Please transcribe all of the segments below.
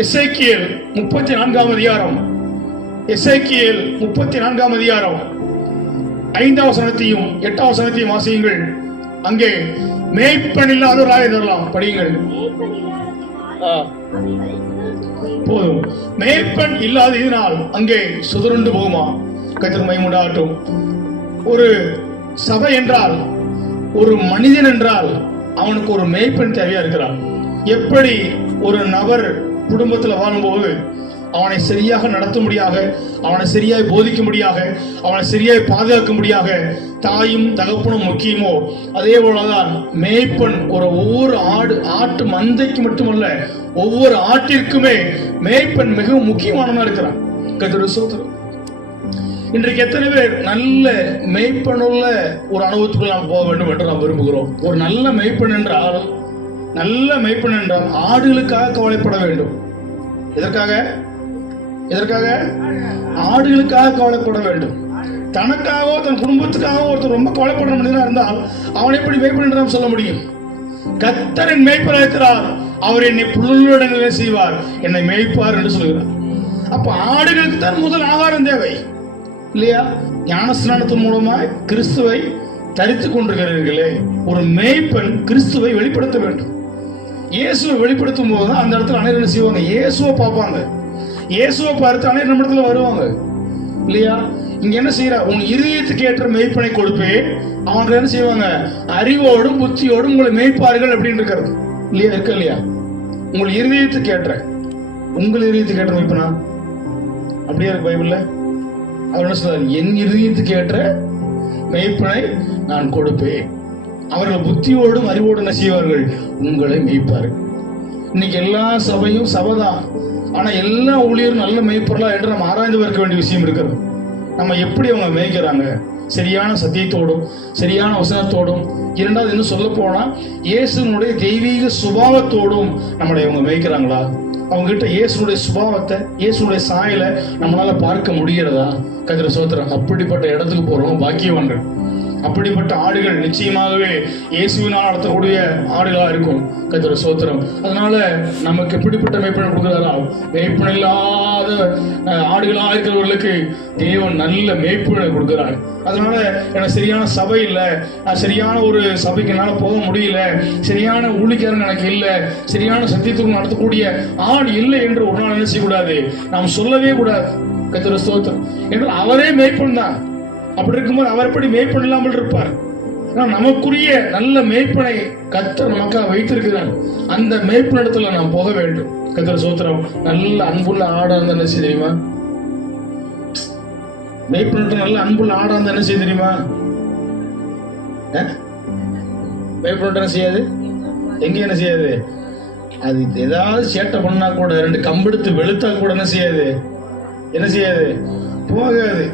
எசேக்கியேல் 34 அதிகாரம், எசேக்கியேல் 34 அதிகாரம் 5 வசனத்தையும் 8 வசனத்தையும் வாசியுங்கள். அங்கே மேய்ப்பன் இல்லாதவராக இருந்தலாம். படியுங்கள். போதும். மேய்ப்பன் இல்லாத இதனால் அங்கே சுதறுண்டு போகுமா? கர்த்தர் மகிமை உண்டாகட்டும். ஒரு சபை என்றால், ஒரு மனிதன் என்றால் அவனுக்கு ஒரு மேய்ப்பன் தேவையா இருக்கிறான். எப்படி ஒரு நபர் குடும்பத்தில் வாழும்போது அவனை சரியாக நடத்தும்படியாக, அவனை சரியாய் போதிக்கும்படியாக, அவனை சரியாய் பாதுகாக்கும்படியாக தாயும் தகப்பனும் முக்கியமோ, அதே போலதான் மேய்ப்பன் ஒவ்வொரு ஆட்டு மந்தைக்கு மட்டுமல்ல, ஒவ்வொரு ஆட்டிற்குமே மேய்ப்பன் மிகவும் முக்கியமானவனா இருக்கிறான். கர்த்தருடைய ஸ்தோத்திரம். இன்றைக்கு எத்தனை பேர் நல்ல மேய்ப்பனுள்ள ஒரு அனுபவத்துக்குள் நாம் போக வேண்டும் என்று நாம் விரும்புகிறோம்? ஒரு நல்ல மேய்ப்பன் என்றால், ஆடுகளுக்காக கவலைப்பட வேண்டும். எதற்காக? ஆடுகளுக்காக கவலைப்பட வேண்டும். தனக்காகவோ தன் குடும்பத்துக்காகவோ ஒருத்தர் ரொம்ப கவலைப்படுற மனிதனா இருந்தால் அவன் எப்படி மேய்ப்பன் என்று நாம் சொல்ல முடியும்? கர்த்தரின் மேய்ப்பராக இருக்கிறார், அவர் என்னை புல்லுடனே செய்வார், என்னை மேய்ப்பார் என்று சொல்கிறார். அப்ப ஆடுகளுக்கு தான் முதல் ஆகாரம் தேவை இல்லையா? ஞானஸ்நானத்தின் மூலமாய் கிறிஸ்துவை தரித்துக் கொண்டிருக்கிறீர்களே. ஒரு மேய்ப்பன் கிறிஸ்துவை வெளிப்படுத்த வேண்டும். இயேசுவை வெளிப்படுத்தும் போது அந்த இடத்துல அனைவரும் என்ன செய்வாங்க? இயேசுவை பார்ப்பாங்க. இயேசுவை பார்த்து அனைவரும் நம்ம இடத்துல வருவாங்க இல்லையா? இங்க என்ன செய்யறா? உங்க இருதயத்துக்கு ஏற்ற மேய்ப்பனை கொடுப்பேன், அவங்க என்ன செய்வாங்க? அறிவோடும் புத்தியோடும் உங்களை மேய்ப்பார்கள் அப்படின்னு இருக்கிறது இல்லையா? இருக்க இல்லையா? உங்கள் இருதயத்துக்கு ஏற்ற, உங்கள் இருதயத்துக்கு ஏற்ற மேய்ப்பனா? அப்படியே இருக்கு பைபிள்ல. அவர் என்ன சொல்றாரு? என் இருதயத்துக்கு ஏற்ற மேய்ப்பனை நான் கொடுப்பேன், அவர்கள் புத்தியோடும் அறிவோடும் என்ன செய்வார்கள்? உங்களை மேய்ப்பார்கள். இன்னைக்கு எல்லா சபையும் சபைதான், ஆனா எல்லா ஊழியரும் நல்ல மேய்ப்பர்களா என்று நம்ம ஆராய்ந்து பார்க்க வேண்டிய விஷயம் இருக்கிறது. நம்ம எப்படி அவங்க மேய்க்கிறாங்க? சரியான சத்தியத்தோடும் சரியான வசனத்தோடும், இரண்டாவது இன்னும் சொல்ல போனா இயேசுனுடைய தெய்வீக சுபாவத்தோடும் நம்மளை அவங்க மேய்க்கிறாங்களா? அவங்க கிட்ட இயேசுடைய சுபாவத்தை, இயேசுடைய சாயலை நம்மளால பார்க்க முடிகிறதா? கர்த்தர் ஸ்தோத்திரம். அப்படிப்பட்ட இடத்துக்கு போறோம் பாக்கியவான்கள். அப்படிப்பட்ட ஆடுகள் நிச்சயமாகவே இயேசுவினால் நடத்தக்கூடிய ஆடுகளா இருக்கும். கர்த்தர் ஸ்தோத்திரம். அதனால நமக்கு எப்படிப்பட்ட மேய்ப்பனை கொடுக்கிறாரா? மேய்ப்பன் இல்லாத ஆடுகளா இருக்கிறவர்களுக்கு தேவன் நல்ல மேய்ப்பனை கொடுக்கிறார். அதனால எனக்கு சரியான சபை இல்லை, சரியான ஒரு சபைக்கு என்னால போக முடியல, சரியான ஊழியக்காரங்க எனக்கு இல்லை, சரியான சத்தியத்துக்கு நடத்தக்கூடிய ஆடு இல்லை என்று ஒரு நாள் என்ன செய்யக்கூடாது? நாம் சொல்லவே கூடாது. கர்த்தர் ஸ்தோத்திரம். என்றால் அவரே மேய்ப்பன் தான். அப்படி இருக்கும்போது அவர் எப்படி மேய்ப்பன் இல்லாமல் இருப்பார்? நமக்குரிய நல்ல மேய்ப்பனை கர்த்தர் நமக்காக வைத்திருக்கிறார். அந்த மேய்ப்பனிடத்துல நாம் போக வேண்டும். கர்த்தர் ஸ்தோத்திரம். நல்ல அன்புள்ள ஆடா இருந்தா என்ன செய்ய தெரியுமா? மேய்ப்பனிடத்துல நல்ல அன்புள்ள ஆடா இருந்தா என்ன செய்ய தெரியுமா? மேய்ப்பனிட்ட என்ன செய்யாது? எங்க என்ன செய்யாது? அது ஏதாவது சேட்டை பண்ணா கூட, ரெண்டு கம்பெடுத்து வெளுத்தா கூட என்ன செய்யாது? போகாது.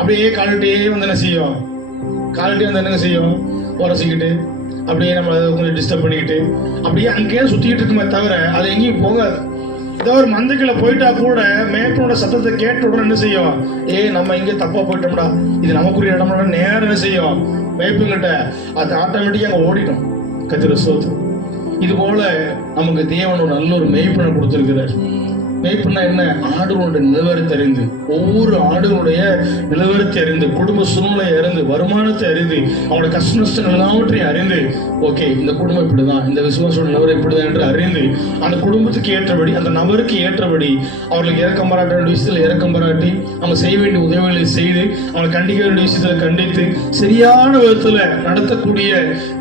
அப்படியே காலிட்டே வந்து என்ன செய்யும்? என்னங்க செய்யும்? உரசிக்கிட்டு அப்படியே நம்ம கொஞ்சம் டிஸ்டர்ப் பண்ணிக்கிட்டு அப்படியே அங்கேயே சுத்திக்கிட்டு இருக்குமே தவிர அது எங்கேயும் போகாது. ஏதோ ஒரு மந்தைக்குள்ள போயிட்டா கூட மேய்ப்பனோட சத்தத்தை கேட்ட உடனே என்ன செய்யும்? நம்ம இங்கே தப்பா போயிட்டோம்டா, இது நமக்குரிய இடம்னா நேரம் என்ன செய்யும்? மேய்ப்புங்கிட்ட அது ஆட்டோமேட்டிக்கா அங்க ஓடிடும். கர்த்தர் ஸ்தோத்திரம். இது போல நமக்கு தேவன் ஒரு நல்ல ஒரு மேய்ப்பனை கொடுத்திருக்கிறார். மேய்ப்பனா என்ன? ஆடுகளுடைய நிலவரத்தை அறிந்து, ஒவ்வொரு ஆடுகளுடைய நிலவரத்தை அறிந்து, குடும்ப சூழ்நிலையை அறிந்து, வருமானத்தை அறிந்து, அவங்களுடைய கஷ்ட நஷ்டங்கள் எல்லாவற்றையும் அறிந்து, ஓகே இந்த குடும்பம் இப்படிதான், இந்த விசுவாச நிலவரம் இப்படிதான் என்று அறிந்து, அந்த குடும்பத்துக்கு ஏற்றபடி, அந்த நபருக்கு ஏற்றபடி அவர்களுக்கு இறக்கம் பாராட்ட வேண்டிய விஷயத்தில் இறக்கம் பாராட்டி, அவங்க செய்ய வேண்டிய உதவிகளை செய்து, அவங்களை கண்டிக்க வேண்டிய விஷயத்துல கண்டித்து, சரியான விதத்துல நடத்தக்கூடிய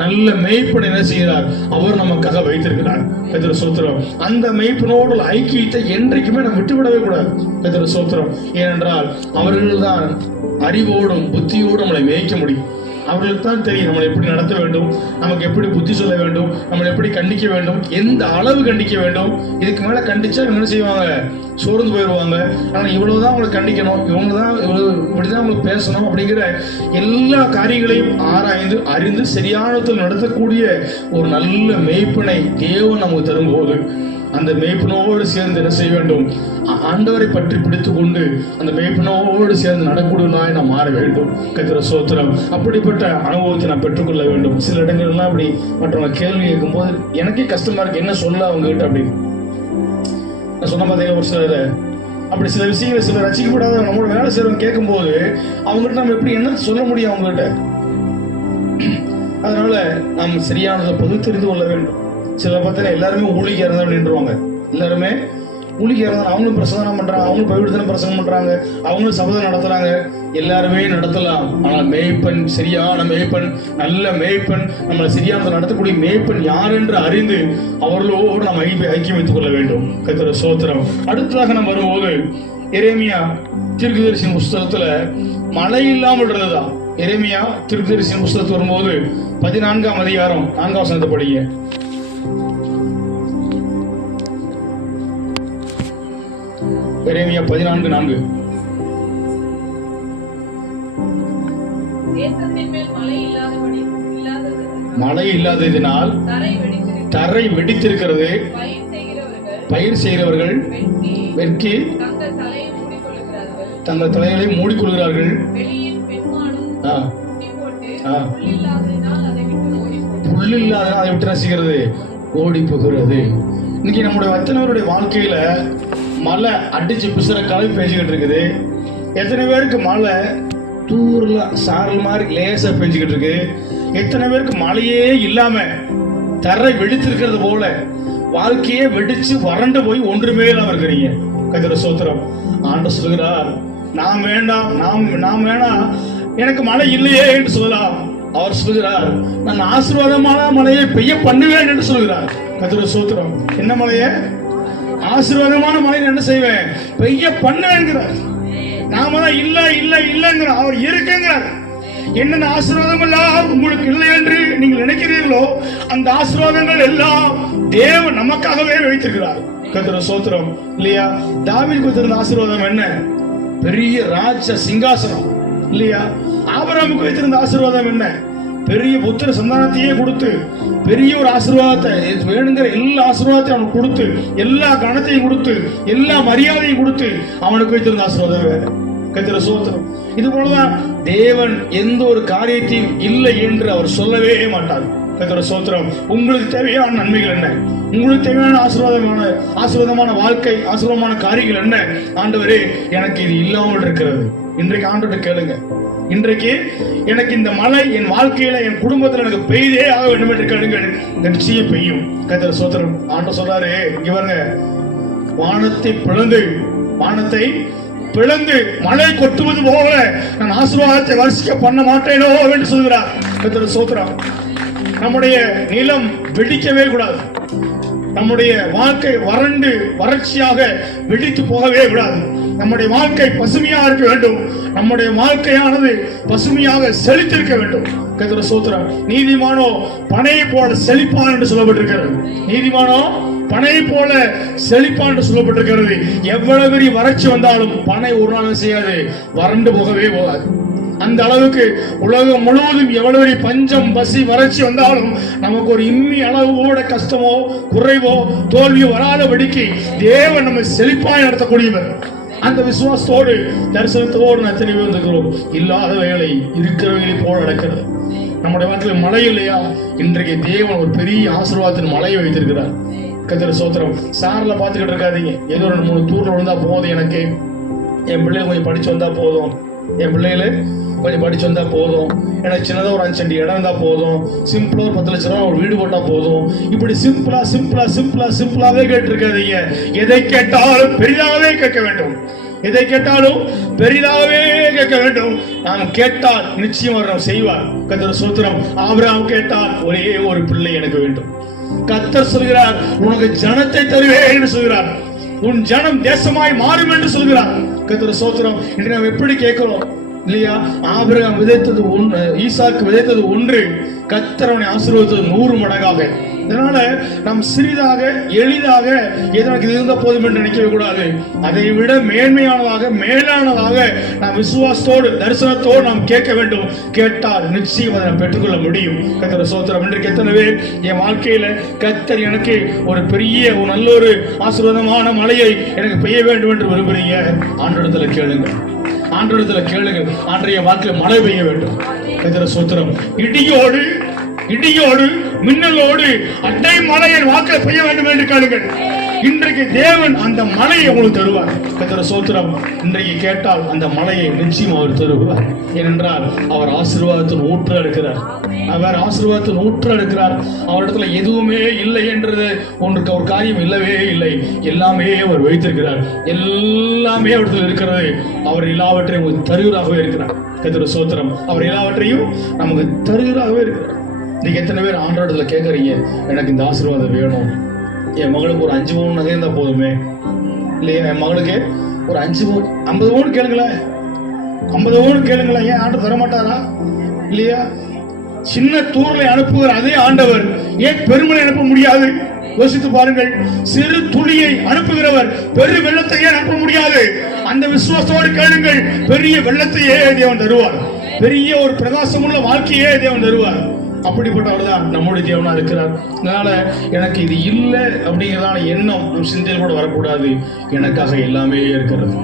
நல்ல மேய்ப்பனை என்ன செய்கிறார்? அவர் நமக்காக வைத்திருக்கிறார். கர்த்தர் ஸ்தோத்திரம். அந்த மேய்ப்பனோடு ஐக்கியத்தை என்றைக்குமே நம்ம விட்டுவிடவே கூடாது. கர்த்தர் ஸ்தோத்திரம். ஏனென்றால் அவர்கள் தான் அறிவோடும் புத்தியோடும் நம்மளை மேய்க்க முடியும். அவர்களுக்கு தான் தெரியும் நம்மளை எப்படி நடத்த வேண்டும், நமக்கு எப்படி புத்தி சொல்ல வேண்டும், நம்மளை எப்படி கண்டிக்க வேண்டும், எந்த அளவு கண்டிக்க வேண்டும். இதுக்கு மேல கண்டிச்சா இவங்க என்ன செய்வாங்க? சோர்ந்து போயிடுவாங்க. ஆனால் இவ்வளவுதான் அவங்களை கண்டிக்கணும், இப்படிதான் அவங்களுக்கு பேசணும் அப்படிங்கிற எல்லா காரியங்களையும் ஆராய்ந்து அறிந்து சரியானத்தில் நடத்தக்கூடிய ஒரு நல்ல மேய்ப்பனை தேவன் நமக்கு தரும்போது அந்த மேய்ப்பனோடு சேர்ந்து என்ன செய்ய வேண்டும்? ஆண்டவரை பற்றி பிடித்துக் கொண்டு அந்த மேய்ப்பனோடு சேர்ந்து நடக்கூடியவனாய் நாம் மாற வேண்டும். கர்த்தர் ஸ்தோத்திரம். அப்படிப்பட்ட அனுபவத்தை நான் பெற்றுக்கொள்ள வேண்டும். சில இடங்கள்லாம் அப்படி மற்றவங்க கேள்வி கேட்கும் போது எனக்கே கஷ்டமா இருக்கு, என்ன சொல்ல அவங்க கிட்ட அப்படின்னு. நான் சொன்ன பார்த்தீங்கன்னா ஒரு சிலர் அப்படி சில விஷயங்களை சில ரசிக்கப்படாத நம்மளோட வேலை செய்யறவங்க கேட்கும்போது அவங்ககிட்ட நம்ம எப்படி என்ன சொல்ல முடியும் அவங்ககிட்ட. அதனால நாம் சரியானதை பகுத்தறிந்து கொள்ள வேண்டும். சில பார்த்தீங்கன்னா எல்லாருமே ஊழியர் இருந்தால் நின்றுவாங்க. எல்லாருமே ஊழியர் இருந்தால் அவங்களும் பிரசங்கம் பண்றாங்க, அவங்களும் பைபிள் பிரசங்கம் பண்றாங்க, அவங்களும் சபதம் நடத்துறாங்க. எல்லாருமே நடத்தலாம். ஆனால் மேய்ப்பன், சரியான மேய்ப்பன், நல்ல மேய்ப்பன், நம்மளை சரியானதை நடத்தக்கூடிய மேய்ப்பன் யார் என்று அறிந்து அவர்களோடு நாம் ஐக்கியம் வைத்துக் கொள்ள வேண்டும். கர்த்தருடைய ஸ்தோத்திரம். அடுத்ததாக நம்ம வரும்போது எரேமியா தீர்க்கதரிசியின் புஸ்தகத்துல மழை இல்லாமல் இருந்ததா. எரேமியா தீர்க்கதரிசியின் புஸ்தகத்துக்கு வரும்போது 14ஆம் அதிகாரம் 4ஆம் வசனத்தை படிங்க. எரேமியா 14:4. மழை இல்லாததினால் தரை வெடித்திருக்கிறது, பயிர் செய்கிறவர்கள் வெட்கி தங்கள் தலைகளை மூடிக்கொள்கிறார்கள். புல் இல்லாதனால் அதை விட்டு ரசிக்கிறது, ஓடி போகிறது. இன்னைக்கு நம்முடைய அத்தனைவருடைய வாழ்க்கையில மழை அடிச்சு பிசுற கலவி பேசிக்கிட்டு இருக்குது. எத்தனை பேருக்கு மழை தூர்ல சாரல் மாதிரி லேசா பேசிக்கிட்டு இருக்கு. எத்தனை பேருக்கு மழையே இல்லாம தரை வெடித்திருக்கிறது போல வாழ்க்கையே வெடிச்சு வறண்டு போய் ஒன்றுமே இல்லாம இருக்கிறீங்க. கர்த்தருடைய ஸ்தோத்திரம். ஆண்டவர் சொல்கிறார், நாம் வேண்டாம், நாம் வேணாம், எனக்கு மழை இல்லையே என்று சொல்லலாம். அவர் சொல்கிறார், நான் ஆசீர்வாதமான மழையை பெய்ய பண்ணுவேன் என்று சொல்கிறார். கர்த்தருடைய ஸ்தோத்திரம். என்ன மழையை? ஆசீர்வாதமான மழை என்ன செய்வேன்? பெய்ய பண்ணுவேங்கிறார். நாம தான் இல்ல இல்ல இல்லங்கிற, அவர் இருக்குங்கிறார். என்னென்ன ஆசீர்வாதம் எல்லாம் உங்களுக்கு இல்லை என்று நீங்கள் நினைக்கிறீர்களோ அந்த ஆசீர்வாதங்கள் எல்லாம் தேவன் நமக்காகவே வைத்திருக்கிறார். கர்த்தருடைய ஸ்தோத்திரம். இல்லையா? தாவீதுக்கு வைத்திருந்த ஆசீர்வாதம் என்ன? பெரிய ராஜ சிங்காசனம். இல்லையா? ஆபிரகாமுக்கு வைத்திருந்த ஆசீர்வாதம் என்ன? பெரிய புத்திர சந்தானத்தையே கொடுத்து பெரிய ஒரு ஆசீர்வாதத்தை, வேணுங்கிற எல்லா ஆசீர்வாதத்தையும் அவனுக்கு கொடுத்து, எல்லா கணத்தையும் கொடுத்து, எல்லா மரியாதையும் கொடுத்து அவனுக்கு வைத்திருந்த ஆசீர்வாதம் வேற. கர்த்தருடைய ஸ்தோத்திரம். இது போலதான் தேவன் எந்த ஒரு காரியத்தையும் இல்லை என்று அவர் சொல்லவே மாட்டார். கர்த்தருடைய ஸ்தோத்திரம். உங்களுக்கு தேவையான நன்மைகள் என்ன? உங்களுக்கு தேவையான ஆசீர்வாதமான வாழ்க்கை, ஆசீர்வாதமான காரியங்கள் என்ன? ஆண்டவரே, எனக்கு இது இல்லாமல் இருக்கிறது. இன்றைக்கு ஆண்டவர்கிட்ட கேளுங்க. இன்றைக்கு எனக்கு இந்த மழை என் வாழ்க்கையில, என் குடும்பத்தில் எனக்கு பெய்தே ஆக வேண்டும் என்று கேளுங்கள். நிச்சயம் பெய்யும். கர்த்தருடைய ஸ்தோத்திரம். ஆண்டவர் சொல்றாரு, இங்க பாருங்க, வானத்தை பிளந்து மழை கொட்டுவது போல நான் ஆசீர்வாதத்தை வரிசைக்க பண்ண மாட்டேனோ என்று சொல்கிறார். கர்த்தருடைய ஸ்தோத்திரம். நம்முடைய நிலம் வெடிக்கவே கூடாது. நம்முடைய வாழ்க்கை வறட்சியாக வெடித்து போகவே கூடாது. நம்முடைய வாழ்க்கை பசுமையாக இருக்க வேண்டும். நம்முடைய வாழ்க்கையானது பசுமையாக செழித்திருக்க வேண்டும். கர்த்தருடைய ஸ்தோத்திரம். நீதிமானோ பனையை போல செழிப்பான் என்று சொல்லப்பட்டிருக்கிறது. நீதிமானோ பனையை போல செழிப்பான் என்று சொல்லப்பட்டிருக்கிறது. எவ்வளவு பெரிய வறட்சி வந்தாலும் பனை ஒரு நாள் செய்யாது, வறண்டு போகவே போகாது. அந்த அளவுக்கு உலகம் முழுவதும் எவ்வளவு பஞ்சம், பசி, வறட்சி வந்தாலும் நமக்கு ஒரு இம்மி அளவு கூட கஷ்டமோ குறைவோ தோல்வியோ வராதபடிக்கு தேவன் நம்ம செழிப்பாய் நடத்தக்கூடியவர். அந்த விசுவாசத்தோடு தரிசனத்தோடு எத்தனை பேர் இருக்கிறோம்? இல்லாத வேலை இருக்கிறவர்களை போல நடக்கிறது. நம்முடைய வாழ்க்கையில் மழை இல்லையா? இன்றைக்கு தேவன் ஒரு பெரிய ஆசீர்வாதத்தின் மழையை வைத்திருக்கிறார். கர்த்தருடைய ஸ்தோத்திரம். சார்ல பாத்துக்கிட்டு இருக்காதீங்க. ஏதோ 2-3 தூர்ல விழுந்தா போதும், எனக்கு என் பிள்ளைகள் கொஞ்சம் படிச்சு வந்தா போதும், என் பிள்ளைகளு கொஞ்சம் படிச்சு வந்தா போதும், எனக்கு சின்னதாக ஒரு 5 சென்ட் இடம் இருந்தா போதும், சிம்பிளா ஒரு 10 லட்சம் ரூபாய் ஒரு வீடு போட்டா போதும், இப்படி சிம்பிளாவே கேட்டிருக்காதீங்க. எதை கேட்டாலும் பெரிதாகவே கேட்க வேண்டும். எதை கேட்டாலும் பெரிதாகவே கேட்க வேண்டும். நாம் கேட்டால் நிச்சயம் அவர் செய்வார். கர்த்தர் ஸ்தோத்திரம். ஆபிரகாம் கேட்டால் ஒரே ஒரு பிள்ளை எனக்கு வேண்டும். கர்த்தர் சொல்கிறார், உனக்கு ஜனத்தை தருவேன் என்று சொல்கிறார். உன் ஜனம் தேசமாய் மாறும் என்று சொல்கிறார். கர்த்தர் ஸ்தோத்திரம். இன்று நாம் எப்படி கேட்கிறோம் இல்லையா? ஆபிரகாம் விதைத்தது ஒன்று, ஈசாக்கு விதைத்தது ஒன்று, கர்த்தர் அவனை ஆசீர்வதித்தது 100 மடங்காக. இதனால நாம் சிறிதாக எளிதாக எதற்கு இருந்த போதும் என்று நினைக்கவே கூடாது. அதை விட மேன்மையானதாக மேலானதாக நாம் விசுவாசத்தோடு தரிசனத்தோடு நாம் கேட்க வேண்டும். கேட்டால் நிச்சயம் அதை நாம் பெற்றுக்கொள்ள முடியும். கர்த்தர் ஸ்தோத்திரம். இன்றைக்கு எத்தனை பேர் என் வாழ்க்கையில கர்த்தர் எனக்கு ஒரு பெரிய ஒரு நல்ல ஒரு ஆசீர்வாதமான மழையை எனக்கு பெய்ய வேண்டும் என்று விரும்புறீங்க? ஆண்டவரிடத்துல கேளுங்க. ஆண்டவருடைய வாழ்க்கையில மழை பெய்ய வேண்டும். கர்த்தர் ஸ்தோத்திரம். இடியோடு மின்னலோடு அட்டை மழை என் வாக்கில் பெய்ய வேண்டும் என்று கேளுங்கள். இன்றைக்கு தேவன் அந்த மலையை உங்களுக்கு தருவார். கர்த்தர் ஸ்தோத்திரம். இன்றைக்கு கேட்டால் அந்த மலையை நிச்சயம் அவர் தருவார். ஏனென்றால் அவர் ஆசீர்வாதத்தின் ஊற்று எடுக்கிறார். அவர் ஆசீர்வாதத்தின் ஊற்று எடுக்கிறார். அவரிடத்துல எதுவுமே இல்லை என்றது ஒன்றுக்கு ஒரு காரியம் இல்லவே இல்லை. எல்லாமே அவர் வைத்திருக்கிறார். எல்லாமே அவரிடத்தில் இருக்கிறது. அவர் எல்லாவற்றையும் தருவராகவே இருக்கிறார். கர்த்தர் ஸ்தோத்திரம். அவர் எல்லாவற்றையும் நமக்கு தருவராகவே இருக்கிறார். நீங்க எத்தனை பேர் ஆண்டவரிடத்துல கேட்கறீங்க, எனக்கு இந்த ஆசீர்வாதம் வேணும், என் மகளுக்கு ஒரு 5 பவுன் நகை இருந்தா போதுமே, இல்லையா என் மகளுக்கு ஒரு 5 பவுன் 50 பவுன் கேளுங்களேன், 50 பவுன் கேளுங்களேன், ஏன் ஆண்டவர் தரமாட்டாரா? இல்லையா? சின்ன தூரலை அனுப்புகிற அதே ஆண்டவர் ஏன் பெருமலை அனுப்ப முடியாது? யோசித்து பாருங்கள். சிறு துளியை அனுப்புகிறவர் பெரிய வெள்ளத்தையே அனுப்ப முடியாது. அந்த விசுவாசத்தோடு கேளுங்கள், பெரிய வெள்ளத்தையே தேவன் தருவார். பெரிய ஒரு பிரகாசமுள்ள வாழ்க்கையே தேவன் தருவார். அப்படிப்பட்டவர் தான் நம்முடைய தேவனா இருக்கிறார். அதனால எனக்கு இது இல்லை அப்படிங்கிறதான எண்ணம் நம் சிந்தையில் கூட வரக்கூடாது. எனக்காக எல்லாமே இருக்கிறது.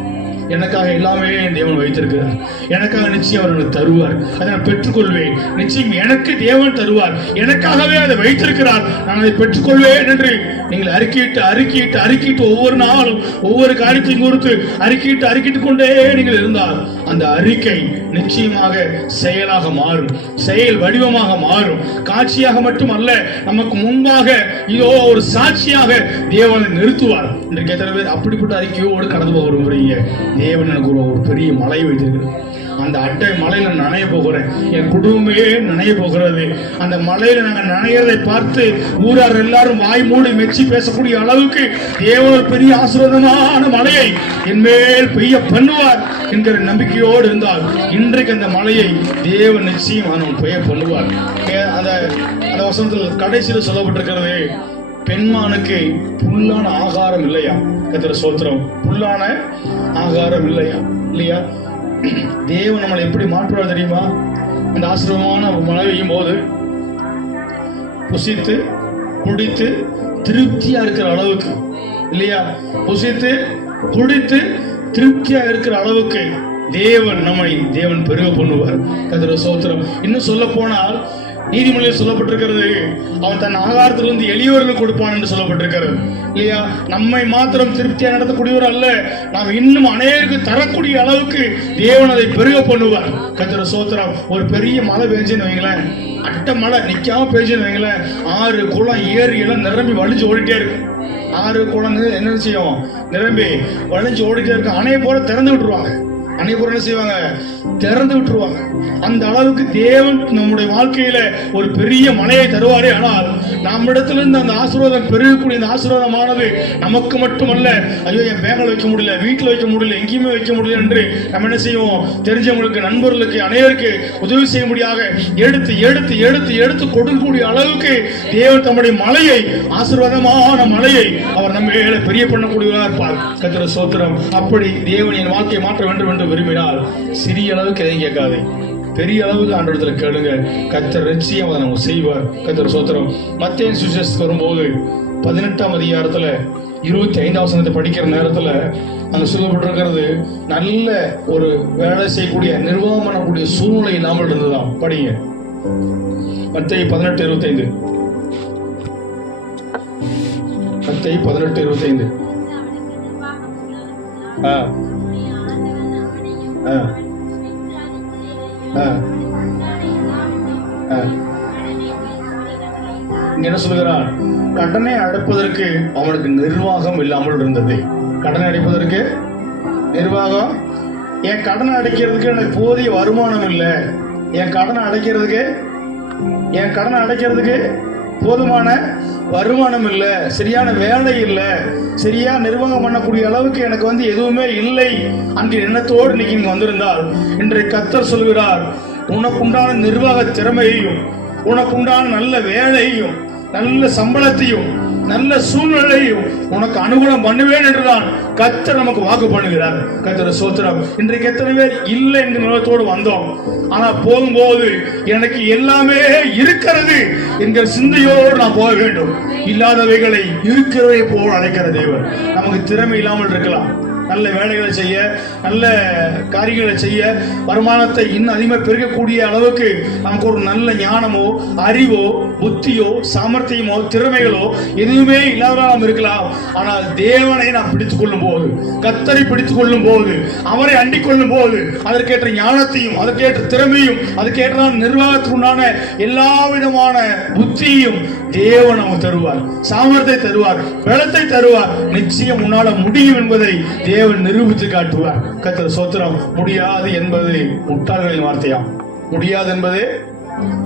எனக்காக எல்லாமே தேவன் வைத்திருக்கிறார். எனக்காக நிச்சயம் அவர் எனக்கு தருவார். அதை நான் பெற்றுக்கொள்வேன். நிச்சயம் எனக்கு தேவன் தருவார். எனக்காகவே அதை வைத்திருக்கிறார். நான் அதை பெற்றுக்கொள்வேன் என்று நீங்கள் அறிக்கையிட்டு ஒவ்வொரு நாளும் ஒவ்வொரு காரியத்தையும் குறித்து அறிக்கையிட்டு கொண்டே நீங்கள் இருந்தால் அந்த அறிக்கை நிச்சயமாக செயலாக மாறும். செயல் வடிவமாக மாறும். காட்சியாக மட்டுமல்ல, நமக்கு முன்பாக இதோ ஒரு சாட்சியாக தேவனை நிறுத்துவார். இன்றைக்கு எத்தனை பேர் அப்படிப்பட்ட அறிக்கையோடு கடந்து போக விரும்புறீங்க? தேவன் எனக்கு ஒரு பெரிய மலை வைத்திருக்கிறது. அந்த அட்டை மலையில நனைய போகிறேன். என் குடும்பமே நனைய போகிறது. அந்த மலையில நாங்கள் நனைகிறதை பார்த்து ஊரார் எல்லாரும் வாய் மூடி மெச்சி பேசக்கூடிய அளவுக்கு தேவன் பெரிய ஆசீர்வாதமான மலையை என் மேல் பெய்ய பண்ணுவார் என்கிற நம்பிக்கையோடு இருந்தால் இன்றைக்கு அந்த மலையை தேவன் நிச்சயம் பெய்ய பண்ணுவார். அந்த வசனத்தில் கடைசியில் சொல்லப்பட்டிருக்கிறது, பெண்மானுக்கு புல்லான ஆகாரம் இல்லையா? கர்த்தர் ஸ்தோத்திரம். புல்லான ஆகாரம் இல்லையா? இல்லையா? தேவன் நம்மளை எப்படி மாற்றுவார் தெரியுமா? அந்த ஆசீர்வாதமான மழை பெய்யும் போது புசித்து குடித்து திருப்தியா இருக்கிற அளவுக்கு, இல்லையா? புசித்து குடித்து திருப்தியா இருக்கிற அளவுக்கு தேவன் பெருக பண்ணுவார். கர்த்தர் ஸ்தோத்திரம். இன்னும் சொல்ல போனால் நீதிமொழியில் சொல்லப்பட்டிருக்கிறது, அவன் தன் ஆகாரத்திலிருந்து எளியவர்கள் கொடுப்பான் என்று சொல்லப்பட்டிருக்கிறது. இல்லையா? நம்மை மாத்திரம் திருப்தியா நடத்தக்கூடியவர் அல்ல, நாம் இன்னும் அநேகருக்கு தரக்கூடிய அளவுக்கு தேவன் அதை பெருக பண்ணுவார். கர்த்தர் ஸ்தோத்திரம். ஒரு பெரிய மழை பெஞ்சுன்னு வைங்களேன், அட்டை மழை நிக்காம பெஞ்சுன்னு வைங்களேன், 6 குளம் ஏரி எல்லாம் நிரம்பி வலிஞ்சு ஓடிட்டே இருக்கு. 6 குளம் என்ன செய்யும்? நிரம்பி வலிஞ்சு ஓடிட்டே இருக்கு. அணைய போல திறந்து விட்டுருவாங்க. அனைவரும் என்ன செய்வாங்க? திறந்து விட்டுருவாங்க. அந்த அளவுக்கு தேவன் நம்முடைய வாழ்க்கையில ஒரு பெரிய மலையை தருவாரே. ஆனால் நம்மிடத்திலிருந்து அந்த ஆசீர்வாதம் பெருகக்கூடிய இந்த ஆசீர்வாதமானது நமக்கு மட்டுமல்ல, ஐயோ என் பேங்கில் வைக்க முடியல, வீட்டில் வைக்க முடியல, எங்கேயுமே வைக்க முடியல என்று நம்ம என்ன செய்வோம்? தெரிஞ்சவங்களுக்கு, நண்பர்களுக்கு, அனைவருக்கு உதவி செய்ய முடியாத எடுத்து கொடுக்கக்கூடிய அளவுக்கு தேவன் தம்முடைய மலையை, ஆசீர்வாதமான மலையை அவர் நம்ம பெரிய பண்ணக்கூடியவராக இருப்பார். கர்த்தர் ஸ்தோத்திரம். அப்படி தேவன் என் வாழ்க்கையை மாற்ற வேண்டும் என்று விரும்பினால் சிறிய அளவுக்கு எதையும் கேட்காது, பெரிய அளவுக்கு ஆண்டவரிடத்தில் கேளுங்க. கர்த்தர் நிச்சயம் அதை நம்ம செய்வார். கர்த்தர் ஸ்தோத்திரம். மத்தேயு சுவிசேஷத்துக்கு வரும்போது 18ஆம் அதிகாரத்துல 25ஆம் வசனத்தை படிக்கிற நேரத்துல அங்க சொல்லப்பட்டிருக்கிறது, நல்ல ஒரு வேலை செய்யக்கூடிய, நிர்வாகம் பண்ணக்கூடிய சூழ்நிலை இல்லாமல் இருந்ததுதான். படிங்க மத்தேயு 18:25. மத்தேயு 18:25. என்ன சொல்லுகிறான்? கடனை அடைப்பதற்கு அவனுக்கு நிர்வாகம் இல்லாமல் இருந்தது. கடனை அடைப்பதற்கு நிர்வாகம். என் கடனை அடைக்கிறதுக்கு எனக்கு போதிய வருமானம் இல்லை. என் கடனை அடைக்கிறதுக்கு போதுமான வருமானம் இல்லை, சரியான வேலை இல்லை, சரியா நிர்வாகம் பண்ணக்கூடிய அளவுக்கு எனக்கு எதுவுமே இல்லை அன்ற எண்ணத்தோடு இன்னைக்கு நீங்க வந்திருந்தால் இன்றைய கர்த்தர் சொல்கிறார், உனக்குண்டான நிர்வாக திறமையையும், உனக்குண்டான நல்ல வேலையையும், நல்ல சம்பளத்தையும், நல்ல சூழ்நிலையும் உனக்கு அனுகூலம் பண்ணுவேன் என்றுதான் கர்த்தர் நமக்கு வாக்கு பண்ணுகிறார். கர்த்தர் ஸ்தோத்திரம். இன்றைக்கு எத்தனை பேர் இல்லை என்கிற நிலத்தோடு வந்தோம், ஆனா போகும்போது எனக்கு எல்லாமே இருக்கிறது என்கிற சிந்தையோடு நான் போக வேண்டும். இல்லாதவைகளை இருக்கிறதை போல் அழைக்கிற தேவன். நமக்கு திறமை இல்லாமல் இருக்கலாம், நல்ல வேலைகளை செய்ய, நல்ல காரியங்களை செய்ய, வருமானத்தை இன்னும் அதிகமாக பெருக்கக்கூடிய அளவுக்கு நமக்கு ஒரு நல்ல ஞானமோ, அறிவோ, புத்தியோ, சாமர்த்தியமோ, திறமைகளோ எதுவுமே இல்லாதவராக இருக்கலாம். ஆனால் தேவனை நாம் பிடித்துக் கொள்ளும் போது, கர்த்தரை பிடித்துக் கொள்ளும் போது, அவரை அண்டிக் கொள்ளும் போது, அதற்கேற்ற ஞானத்தையும், அதற்கேற்ற திறமையும், அதற்கேற்ற நிர்வாகத்துக்குண்டான எல்லா விதமான புத்தியும் தேவன் நமக்கு தருவார், சாமர்த்தியத்தை தருவார், பலத்தை தருவார். நிச்சயம் முன்னால முடியும் என்பதை தேவன் நிரூபித்து காட்டுவார். கர்த்தர் ஸ்தோத்திரம். முடியாது என்பது முட்டாள்களின் வார்த்தையாம். முடியாது என்பது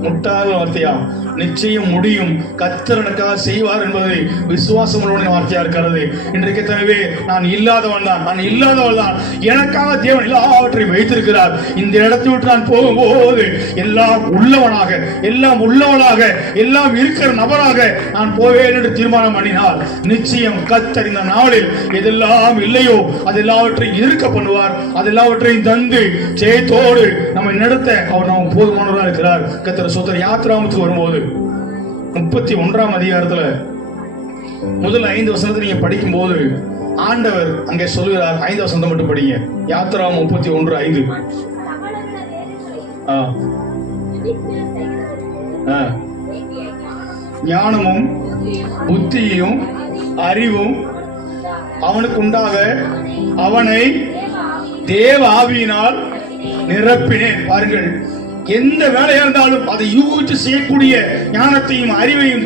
முட்டாள் வார்த்தையாம். நிச்சயம் முடியும், கர்த்தர் எனக்காக செய்வார் என்பது விசுவாசம் உள்ளவனின் வார்த்தையா இருக்கிறது. இன்றைக்கு தனவே நான் இல்லாதவன் தான், நான் இல்லாதவள் தான், எனக்காக தேவன் எல்லாவற்றையும் வைத்திருக்கிறார். இந்த இடத்தை விட்டு நான் போகும்போது எல்லாம் உள்ளவனாக, எல்லாம் உள்ளவனாக, எல்லாம் இருக்கிற நபராக நான் போவேன் என்று தீர்மானம் பண்ணினால் நிச்சயம் கர்த்தர் இந்த நாளில் எதெல்லாம் இல்லையோ அதெல்லாவற்றையும் இருக்க பண்ணுவார். அதெல்லாவற்றையும் தந்து ஜெயத்தோடு நம்மை நடத்த அவர் நமக்கு போதுமானவராக இருக்கிறார். கர்த்தர் ஸ்தோத்திரம். யாத்திராகமத்துக்கு வரும்போது 31ஆம் அதிகாரத்துல முதல் 5 வசனத்தை நீங்க படிக்கும் போது ஆண்டவர் அங்கே சொல்லுகிறார். 5 வசனத்தை மட்டும் படிங்க. யாத்திராகமம் 31:5. ஞானமும் புத்தியும் அறிவும் அவனுக்கு உண்டாக அவனை தேவ ஆவியினால் நிரப்பினேன். பாருங்கள், எந்த வேலையா இருந்தாலும் அதை யூகிச்சு செய்யக்கூடிய ஞானத்தையும், அறிவையும்,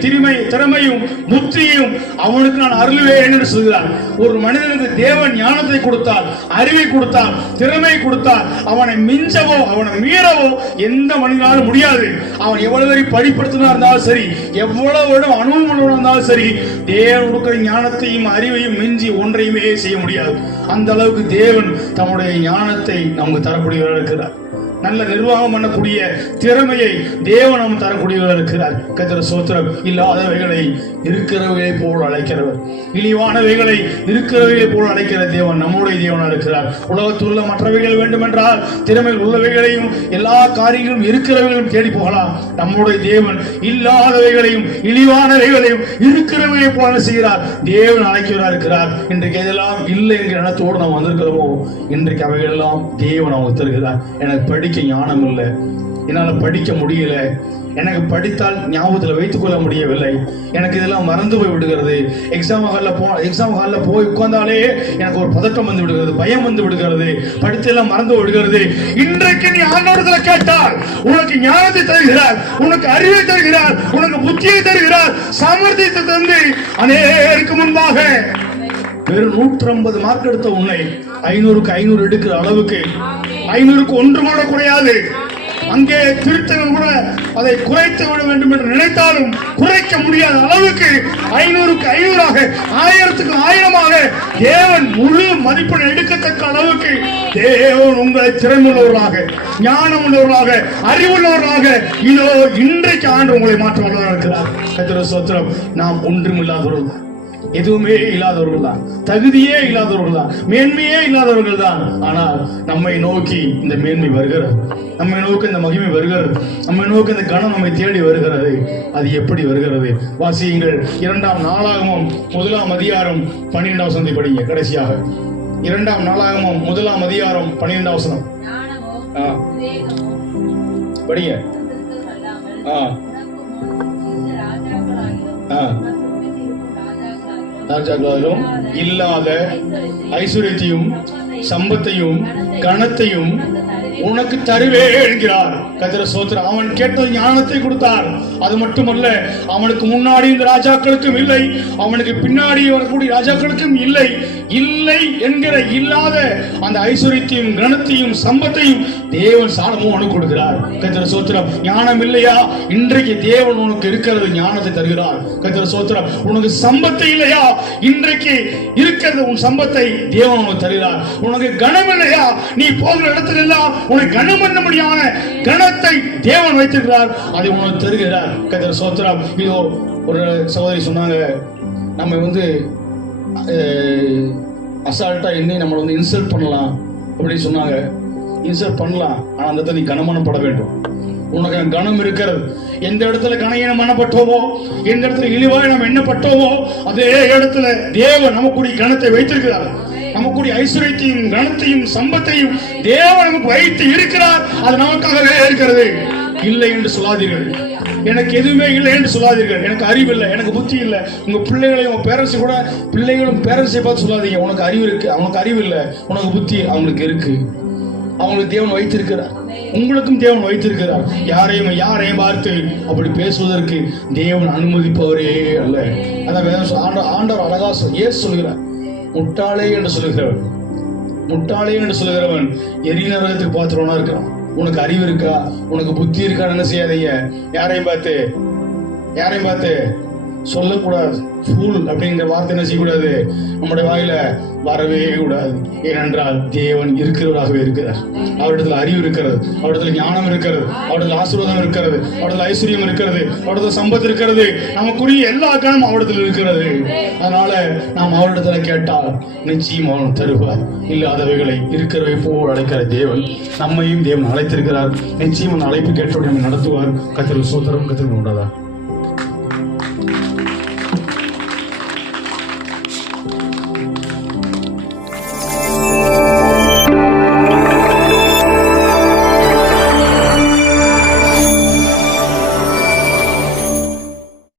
திறமையும், புத்தியையும் அவனுக்கு நான் அருளுவேன் என்று சொல்கிறார். ஒரு மனிதனுக்கு தேவன் ஞானத்தை கொடுத்தால், அறிவை கொடுத்தால், திறமை கொடுத்தால், அவனை மிஞ்சவோ, அவனை மீறவோ எந்த மனிதனாலும் முடியாது. அவன் எவ்வளவு படிப்படுத்தினா இருந்தாலும் சரி, எவ்வளவு அனுபவம் இருந்தாலும் சரி, தேவன் கொடுக்கிற ஞானத்தையும் அறிவையும் மிஞ்சி ஒன்றையுமே செய்ய முடியாது. அந்த அளவுக்கு தேவன் தம்முடைய ஞானத்தை நமக்கு தரக்கூடியவராக இருக்கிறார். நல்ல நிர்வாகம் பண்ணக்கூடிய திறமையை தேவன் தரக்கூடியவர் இருக்கிறார். கர்த்தர் ஸ்தோத்திரம். இல்லாதவைகளை இருக்கிறவைகளை போல் அழைக்கிறவர், இழிவானவைகளை இருக்கிறவைகளை போல் அழைக்கிற தேவன் நம்முடைய தேவனா இருக்கிறார். உலகத்தில் உள்ள மற்றவைகள் வேண்டுமென்றால் திறமைகள் உள்ளவைகளையும் எல்லா காரியங்களும் இருக்கிறவைகளும் தேடி போகலாம். நம்முடைய தேவன் இல்லாதவைகளையும் இழிவானவைகளையும் இருக்கிறவைகளை போல செய்கிறார். தேவன் அழைக்கிறவராக இருக்கிறார். இன்றைக்கு எதெல்லாம் இல்லை என்கிற எண்ணத்தோடு நாம் வந்திருக்கிறோமோ, இன்றைக்கு அவைகள் எல்லாம் தேவன் அவங்களுக்கு தருகிறார். எனக்கு படிக்க ஞானம் இல்லை, என்னால படிக்க முடியல, எனக்கு படித்தால் ஞாபகத்தில் வைத்துக் கொள்ள முடியவில்லை, எனக்கு இதெல்லாம் மறந்து போய் விடுகிறது, எக்ஸாம் ஹாலில் போய் உட்கார்ந்தாலே எனக்கு ஒரு பதட்டம் வந்து விடுகிறது, பயம் வந்து விடுகிறது, படித்தெல்லாம் மறந்து விடுகிறது. இன்றைக்கு நீ ஆண்டவரிடத்தில் கேட்டால் உனக்கு ஞானத்தை தருகிறார், உனக்கு அறிவை தருகிறார், உனக்கு புத்தியை தருகிறார், சாமர்த்தியத்தை தந்து அநேருக்கு முன்பாக வெறும் 150 மார்க் எடுத்த உன்னை 500க்கு 500 எடுக்கிற அளவுக்கு, 500க்கு 1 கூட குறையாது. அங்கே திருத்தங்கள் கூட அதை குறைத்து விட வேண்டும் என்று நினைத்தாலும் குறைக்க முடியாத அளவுக்கு 500க்கு 500ஆக, 1000க்கு 1000ஆக தேவன் முழு மதிப்பெண் எடுக்கத்தக்க அளவுக்கு தேவன் உங்களை திறமையுள்ளவர்களாக, ஞானம் உள்ளவர்களாக, அறிவுள்ளவர்களாக இதோ இன்றைக்கு ஆண்டு உங்களை மாற்ற வல்லவராக இருக்கிறார். கர்த்தர் ஸ்தோத்திரம். நாம் ஒன்றும் இல்லாதவர்கள், எதுவுமே இல்லாதவர்கள் தான், தகுதியே இல்லாதவர்கள் தான், மேன்மையே இல்லாதவர்கள் தான். ஆனால் நம்மை நோக்கி இந்த மேன்மை வருகிறது, நம்மை நோக்கி இந்த மகிமை வருகிறது, நம்மை நோக்கி இந்த கணம் நம்மை தேடி வருகிறது. அது எப்படி வருகிறது? வாசியுங்கள். 2ஆம் நாளாகமம் 1ஆம் அதிகாரம் 12ஆம் வசனத்தை படிங்க. கடைசியாக 2ஆம் நாளாகமம் 1ஆம் அதிகாரம் 12ஆம் வசனம் படிங்க. ராஜாக்களும் இல்லாத ஐஸ்வர்யத்தையும் சம்பத்தையும் கனத்தையும் உனக்கு தருவே என்கிறார். கர்த்தர் ஸ்தோத்திரம். அவன் கேட்ட ஞானத்தை கொடுத்தார். அது மட்டுமல்ல, அவனுக்கு முன்னாடி இந்த ராஜாக்களுக்கும் இல்லை, அவனுக்கு பின்னாடி வரக்கூடிய ராஜாக்களுக்கும் இல்லை. இல்லை என்கிற இல்லாத அந்த ஐஸ்வர்யத்தையும் கனத்தையும் சம்பத்தையும் தேவன் சாலமோனுக்கு கொடுக்கிறார். கர்த்தர் ஸ்தோத்திரம். ஞானம் இல்லையா? இன்றைக்கு தேவன் உனக்கு இருக்கிறது ஞானத்தை தருகிறார். கர்த்தர் ஸ்தோத்திரம். உனக்கு சம்பத்தை இல்லையா? இன்றைக்கு இருக்கிறது உன் சம்பத்தை தேவன் உனக்கு தருகிறார். உனக்கு கனம் இல்லையா? நீ போகிற இடத்துல எல்லாம் உனக்கு கனம் பண்ண முடியாத கனத்தை தேவன் வைத்திருக்கிறார், அதை உனக்கு தருகிறார். கர்த்தர் ஸ்தோத்திரம். இதோ ஒரு சகோதரி சொன்னாங்க, நம்ம அசால்ட்டா எண்ணி நம்மளை இன்சல்ட் பண்ணலாம் அப்படின்னு சொன்னாங்க. இன்சல்ட் பண்ணலாம், ஆனா அந்த இடத்துல நீ கனமானப்பட வேண்டும். உனக்கு கனம் இருக்கிறது. எந்த இடத்துல கனயீனம் பண்ணப்பட்டோமோ, எந்த இடத்துல இழிவாக நம்ம எண்ணப்பட்டோமோ, அதே இடத்துல தேவன் நமக்குரிய கனத்தை வைத்திருக்கிறார். நமக்கு இருக்கக்கூடிய ஐஸ்வர்யத்தையும் கனத்தையும் சம்பத்தையும் தேவன் நமக்கு வைத்து இருக்கிறார். அது நமக்காகவே இருக்கிறது. இல்லை என்று சொல்லாதீர்கள். எனக்கு எதுவுமே இல்லை என்று சொல்லாதீர்கள். எனக்கு அறிவு இல்லை, எனக்கு புத்தி இல்லை. உங்க பிள்ளைகளையும் உங்க பேரண்ட்ஸை கூட பிள்ளைகளும் பேரண்ட்ஸை பார்த்து சொல்லாதீங்க உனக்கு அறிவு இருக்கு, அவனுக்கு அறிவு இல்லை, உனக்கு புத்தி அவங்களுக்கு இருக்கு. அவங்களுக்கு தேவன் வைத்திருக்கிறார், உங்களுக்கும் தேவன் வைத்திருக்கிறார். யாரையும் பார்த்து அப்படி பேசுவதற்கு தேவன் அனுமதிப்பவரே அல்ல. அதான் ஆண்டவர் அழகா ஏசு சொல்கிறார், முட்டாளே என்று சொல்லுகிறவன், முட்டாளே என்று சொல்லுகிறவன் எரி நரகத்துக்கு பாத்திரவனா இருக்கிறான். உனக்கு அறிவு இருக்கா, உனக்கு புத்தி இருக்கான்னு என்ன செய்யாதீங்க. யாரையும் பார்த்து சொல்லக்கூடாது. ஃபூல் அப்படிங்கிற வார்த்தை என்ன செய்யக்கூடாது, நம்முடைய வாயில வரவே கூடாது. ஏனென்றால் தேவன் இருக்கிறவராகவே இருக்கிறார். அவரிடத்துல அறிவு இருக்கிறது, அவரிடத்துல ஞானம் இருக்கிறது, அவரிடத்துல ஆசீர்வாதம் இருக்கிறது, அவரிடத்துல ஐஸ்வர்யம் இருக்கிறது, அவரிடத்துல சம்பத்து இருக்கிறது, நமக்குரிய எல்லா கணமும் அவரிடத்துல இருக்கிறது. அதனால நாம் அவரிடத்துல கேட்டால் நிச்சயம் அவன் தருவார். இல்லாதவைகளை இருக்கிறவை போல் அழைக்கிற தேவன் நம்மையும் தேவன் அழைத்திருக்கிறார். நிச்சயம் அழைப்பு கேட்டோடு நம்மை நடத்துவார். கர்த்தருக்கு ஸ்தோத்திரம், கர்த்தருக்கு உண்டாதா.